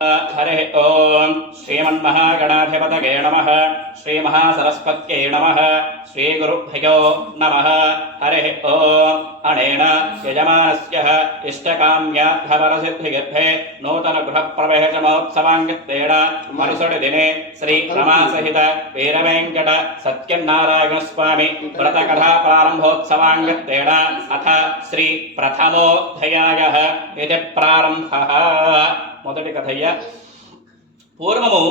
हरे ओम श्रीमन्महागणाधिपतये नमः श्रीमहासरस्वत्यै नमः श्रीगुरुभ्यो नमः हरे ओम अनेन यजमानस्य इष्टकाम्यार्थफलसिद्धिर्थे नूतनगृहप्रवेशमहोत्सवाङ्गत्वेन मरुसुडिदिने श्रीरमासहित वीरवेङ्कट सत्यनारायणस्वामी व्रतकथाप्रारम्भोत्सवाङ्गत्वेन अथ श्री प्रथमोऽध्यायः इति प्रारम्भः। మొదటి కథయ్య. పూర్వము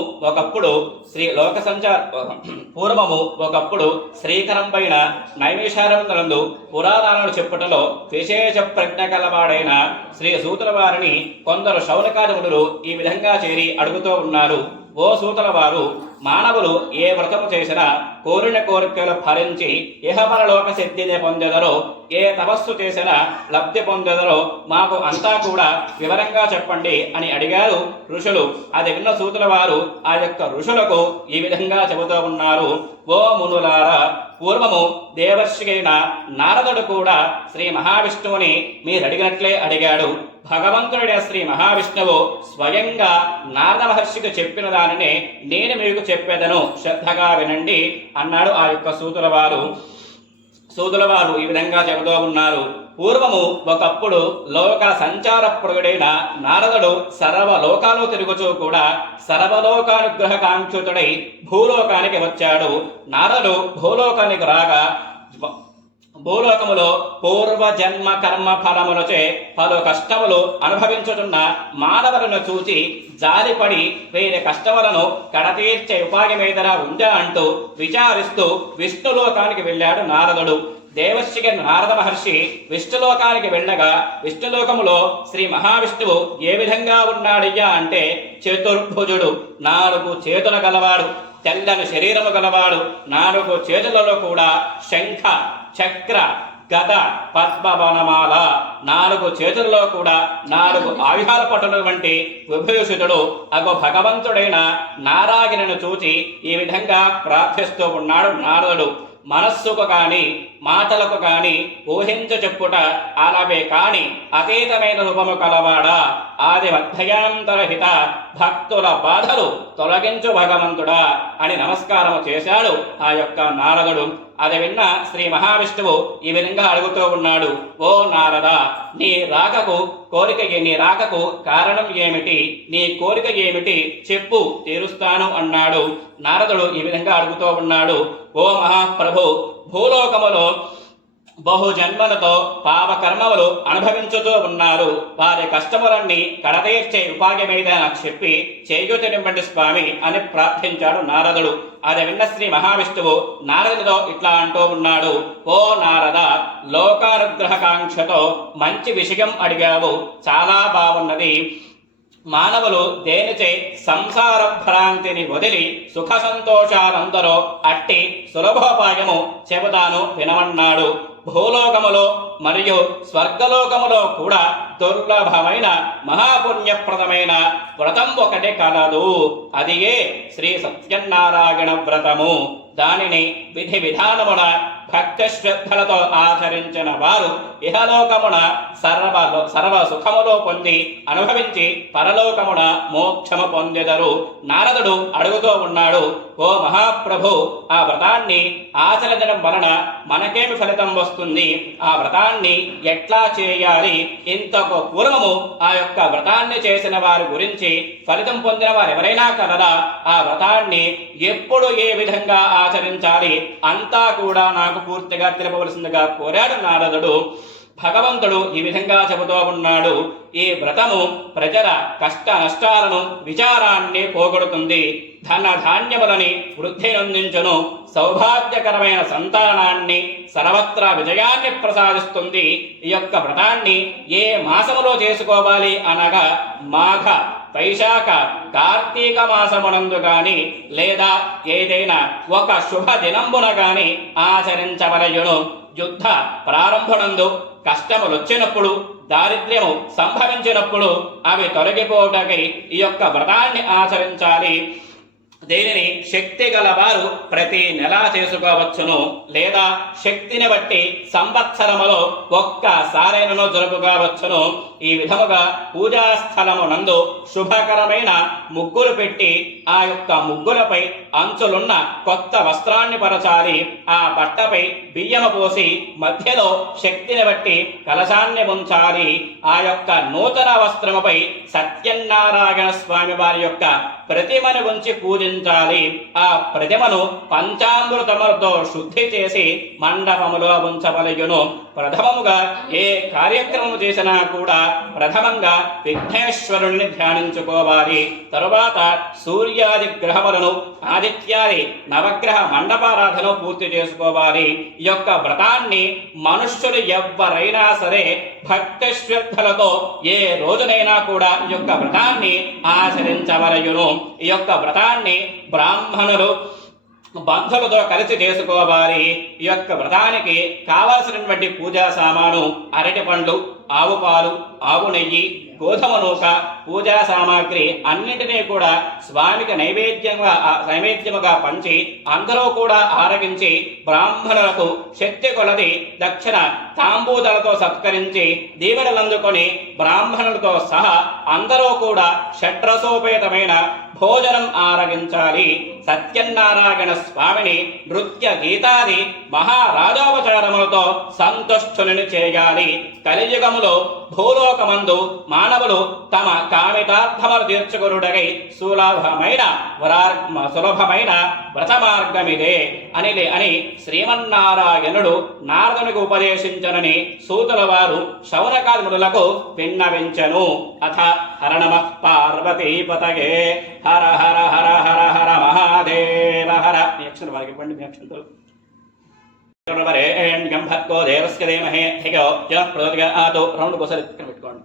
ఒకప్పుడు శ్రీకరం పైన నైమిషారణ్యమునందు పురాణాలను చెప్పుటలో విశేష ప్రజ్ఞ కలవాడైన శ్రీ సూతుల వారిని కొందరు శౌనకాది మునులు ఈ విధంగా చేరి అడుగుతూ ఉన్నారు. ఓ సూతుల వారు, మానవులు ఏ వ్రతము చేసినా కోరిన కోరికలు ఫలించి ఇహపరలోక సిద్ధిని పొందెదరో, ఏ తపస్సు చేసినా లబ్ధి పొందెదరో మాకు అంతా కూడా వివరంగా చెప్పండి అని అడిగారు ఋషులు. అది విన్న సూతుల వారు ఆ యొక్క ఋషులకు ఈ విధంగా చెబుతూ ఉన్నారు. ఓ మునులారా, పూర్వము దేవర్షికైన నారదుడు కూడా శ్రీ మహావిష్ణువుని మీరు అడిగినట్లే అడిగాడు. భగవంతుడైన శ్రీ మహావిష్ణువు స్వయంగా నారద మహర్షికి చెప్పిన దానిని నేను మీకు చెప్పేదను, శ్రద్ధగా వినండి అన్నాడు ఆ యొక్క సూతుల వారు ఈ విధంగా చెబుతూ ఉన్నారు. పూర్వము ఒకప్పుడు లోక సంచార ప్రుగుడైన నారదుడు సర్వలోకాలు తిరుగుచూ కూడా సర్వలోకానుగ్రహ కాంక్షితుడై భూలోకానికి వచ్చాడు. నారదుడు భూలోకానికి రాగా భూలోకములో పూర్వజన్మ కర్మ ఫలములచే పలు కష్టములు అనుభవించుతున్న మానవులను చూచి జాలిపడి వీరి కష్టములను కడతీర్చే ఉపాయమేదరా ఉందా అంటూ విచారిస్తూ విష్ణులోకానికి వెళ్ళాడు నారదుడు. దేవర్షికి నారద మహర్షి విష్ణులోకానికి వెళ్ళగా విష్ణులోకములో శ్రీ మహావిష్ణువు ఏ విధంగా ఉన్నాడయ్యా అంటే చతుర్భుజుడు, 4 చేతులు గలవాడు, తెల్లని శరీరము గలవాడు. 4 చేతులలో కూడా శంఖ, చక్ర, గద, పద్మవనమాల, 4 చేతుల్లో కూడా 4 ఆయుధాలు పట్టునటువంటి విభూషితుడు అగు భగవంతుడైన నారాయణుని చూచి ఈ విధంగా ప్రార్థిస్తూ ఉన్నాడు నారదుడు. మనస్సుకు కాని మాటలకు కాని ఊహించ చెప్పుట అలావే కాని అతీతమైన రూపము కలవాడా, ఆది మధ్యాంతరహిత భక్తుల బాధలు తొలగించు భగవంతుడా అని నమస్కారము చేశాడు ఆ యొక్క నారదుడు. అది విన్న శ్రీ మహావిష్ణువు ఈ విధంగా అడుగుతూ ఉన్నాడు. ఓ నారద, నీ రాకకు కారణం ఏమిటి? నీ కోరిక ఏమిటి? చెప్పు, తీరుస్తాను అన్నాడు. నారదుడు ఈ విధంగా అడుగుతూ ఉన్నాడు. ఓ మహాప్రభు, భూలోకములో బహుజన్మలతో పాపకర్మములు అనుభవించుతూ ఉన్నారు. వారి కష్టములన్నీ కడతీర్చే ఉపాయమేదైనా చెప్పి చేయూతనివ్వండి స్వామి అని ప్రార్థించాడు నారదుడు. అది విన్న శ్రీ మహావిష్ణువు నారదుడితో ఇట్లా అంటూ ఉన్నాడు. ఓ నారద, లోకానుగ్రహకాంక్షతో మంచి విషయం అడిగావు, చాలా బాగున్నది. మానవులు దేనిచే సంసార భ్రాంతిని వదిలి సుఖ సంతోషాలందరూ అట్టి సులభోపాయము చెబుతాను వినమన్నాడు. భూలోకములో మరియు స్వర్గలోకములో కూడా దుర్లభమైన మహాపుణ్యప్రదమైన వ్రతం ఒకటి కలదు. అదియే శ్రీ సత్యనారాయణ వ్రతము. దానిని విధి విధానమున భక్తి శ్రద్ధలతో ఆచరించిన వారు ఇహలోకమున సర్వ సుఖములో పొంది అనుభవించి పరలోకమున మోక్షము పొందెదరు. నారదుడు అడుగుతూ ఉన్నాడు. ఓ మహాప్రభు, ఆ వ్రతాన్ని ఆచరించడం వలన మనకేమి ఫలితం వస్తుంది? ఆ వ్రతాన్ని ఎట్లా చేయాలి? ఇంతకు పూర్వము ఆ యొక్క వ్రతాన్ని చేసిన వారి గురించి ఫలితం పొందిన వారు ఎవరైనా కలరా? ఆ వ్రతాన్ని ఎప్పుడు ఏ విధంగా ఆచరించాలి అంతా కూడా నాకు పూర్తిగా తెలుపవలసిందిగా కోరాడు నారదుడు. భగవంతుడు ఈ విధంగా చెబుతూ ఉన్నాడు. ఈ వ్రతము ప్రజల కష్ట నష్టాలను విచారాన్ని పోగొడుతుంది, ధన ధాన్యములని వృద్ధి అందించును, సౌభాగ్యకరమైన సంతానాన్ని సర్వత్రా విజయాన్ని ప్రసాదిస్తుంది. ఈ యొక్క వ్రతాన్ని ఏ మాసములో చేసుకోవాలి అనగా మాఘ, వైశాఖ, కార్తీక మాసమునందు గాని లేదా ఏదైనా ఒక శుభ దినంబున గాని ఆచరించవలయును. యుద్ధ ప్రారంభనందు కష్టములు వచ్చినప్పుడు, దారిద్ర్యము సంభవించినప్పుడు అవి తొలగిపోవటకై ఈ యొక్క వ్రతాన్ని ఆచరించాలి. దీనిని శక్తి గలవారు ప్రతి నెల చేసుకోవచ్చును, లేదా శక్తిని బట్టి సంవత్సరములో ఒక్కసారైనను జరుపుకోవచ్చును. ఈ విధముగా పూజా స్థలము నందు శుభకరమైన ముగ్గులు పెట్టి ఆ యొక్క ముగ్గులపై అంచులున్న కొత్త వస్త్రాన్ని పరచాలి. ఆ బట్టపై బియ్యము పోసి మధ్యలో శక్తిని బట్టి కలశాన్ని ఉంచాలి. ఆ యొక్క నూతన వస్త్రముపై సత్యనారాయణ స్వామి వారి యొక్క ప్రతిమను ఉంచి పూజించాలి. ఆ ప్రతిమను పంచామృతములతో శుద్ధి చేసి మండపములో ఉంచవలయును. ప్రథమముగా ఏ కార్యక్రమం చేసినా కూడా ప్రథమంగా విఘ్నేశ్వరుణ్ణి ధ్యానించుకోవాలి. తరువాత సూర్యాది గ్రహములను ఆదిత్యాది నవగ్రహ మండపారాధన పూర్తి చేసుకోవాలి. ఈ యొక్క వ్రతాన్ని మనుష్యులు ఎవ్వరైనా సరే భక్తి శ్రద్ధలతో ఏ రోజునైనా కూడా ఈ యొక్క వ్రతాన్ని ఆచరించవలయును. ఈ యొక్క వ్రతాన్ని బ్రాహ్మణులు బంధువులతో కలిసి చేసుకోవాలి. ఈ యొక్క వ్రతానికి కావలసినటువంటి పూజా సామాను అరటి పండ్లు, ఆవు పాలు, ఆవు నెయ్యి, గోధుమ నూక, పూజా సామాగ్రి అన్నింటినీ కూడా స్వామికి నైవేద్యముగా పంచి అందరూ కూడా ఆరగించి బ్రాహ్మణులకు శక్తి కొలది దక్షిణ తాంబూదలతో సత్కరించి దీవెనలందుకొని బ్రాహ్మణులతో సహా అందరూ కూడా షడ్రసోపేతమైన భోజనం ఆరగించాలి. సత్యనారాయణ స్వామిని నృత్య గీతాది మహారాజోపచారములతో సంతుష్టుని చేయాలి. కలియుగములో భూలోకమందు మానవులు తమ కామితార్థములు తీర్చుకొనుటకై సులభమైన వ్రత మార్గమిదే అని శ్రీమన్నారాయణుడు నారదునికి ఉపదేశించనని సూతుల వారు శౌనకాదులకు విన్నవించెను. అథ హర నమః పార్వతీపతయే హర హర హర హర హర మహాదేవ హర. మీ అక్షరం వారికి ఇవ్వండి. మీ అక్షంతో భర్గో దేవస్య ధీమహి ధియో యః ప్రచోదయాత్. రౌండ్ ఒకసారి పెట్టుకోండి.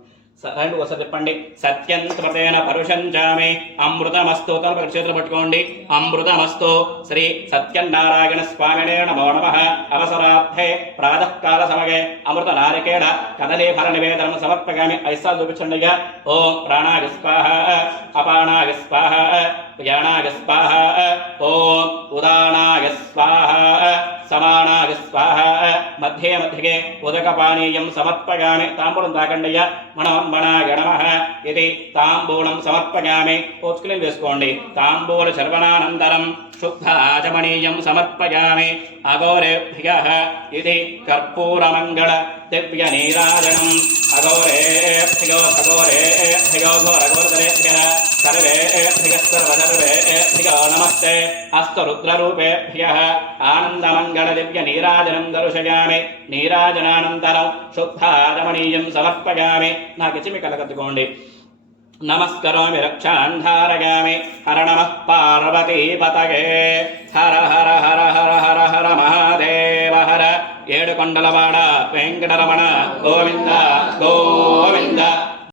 రెండు ఒకసారి చెప్పండి. సత్యంతేన పరుషంచామి అమృతమస్తు. తన చేతులు పట్టుకోండి. అమృతమస్తు. శ్రీ సత్యనారాయణ స్వామినే నమో నమః. అవసరార్థే ప్రాతకాల సమగే అమృత నారికేళ కదలీఫల నివేదనం సమర్పయామి. ఐసాలు చూపించండి. ఓం ప్రాణాయ స్వాహ, అపానాయ స్వాహ, వ్యానాయ స్వాహ, ఓం ఉదానాయ స్వాహ, సమానాయ స్వాహ. మధ్యే ఉదకపానీయం సమర్పయామి. తాంబూలం తాకండి. మనోన్మనాయ నమః ఇది తాంబూలం సమర్పయామి. పోచుకుని వేసుకోండి. తాంబూల చర్వణానంతరం శుద్ధ ఆచమనీయం సమర్పయామి. అఘోరేభ్యః ఇది కర్పూరమంగళ దివ్య నీరాజనం. అఘోరేభ్యో ఘోరేభ్యో ఘోరఘోరతరేభ్యః సర్వేభ్యః సర్వసర్వేభ్యో నమస్తే. అస్తు రుద్రరూపేభ్యః ఆనందమంగళ దివ్య నీరాజనం దర్శయామి. నీరాజనానంతరం శుద్ధ ఆచమనీయం సమర్పయామి. నాకు ఇచ్చి మీకు కలకత్తుకోండి. నమస్కరోమి రక్షాన్ ధారయామి. హర నమః పార్వతీపతయే హర హర హర హర హర హర మహాదేవ హర. ఏడుకొండలవాడ వెంకటరమణ గోవింద గోవింద.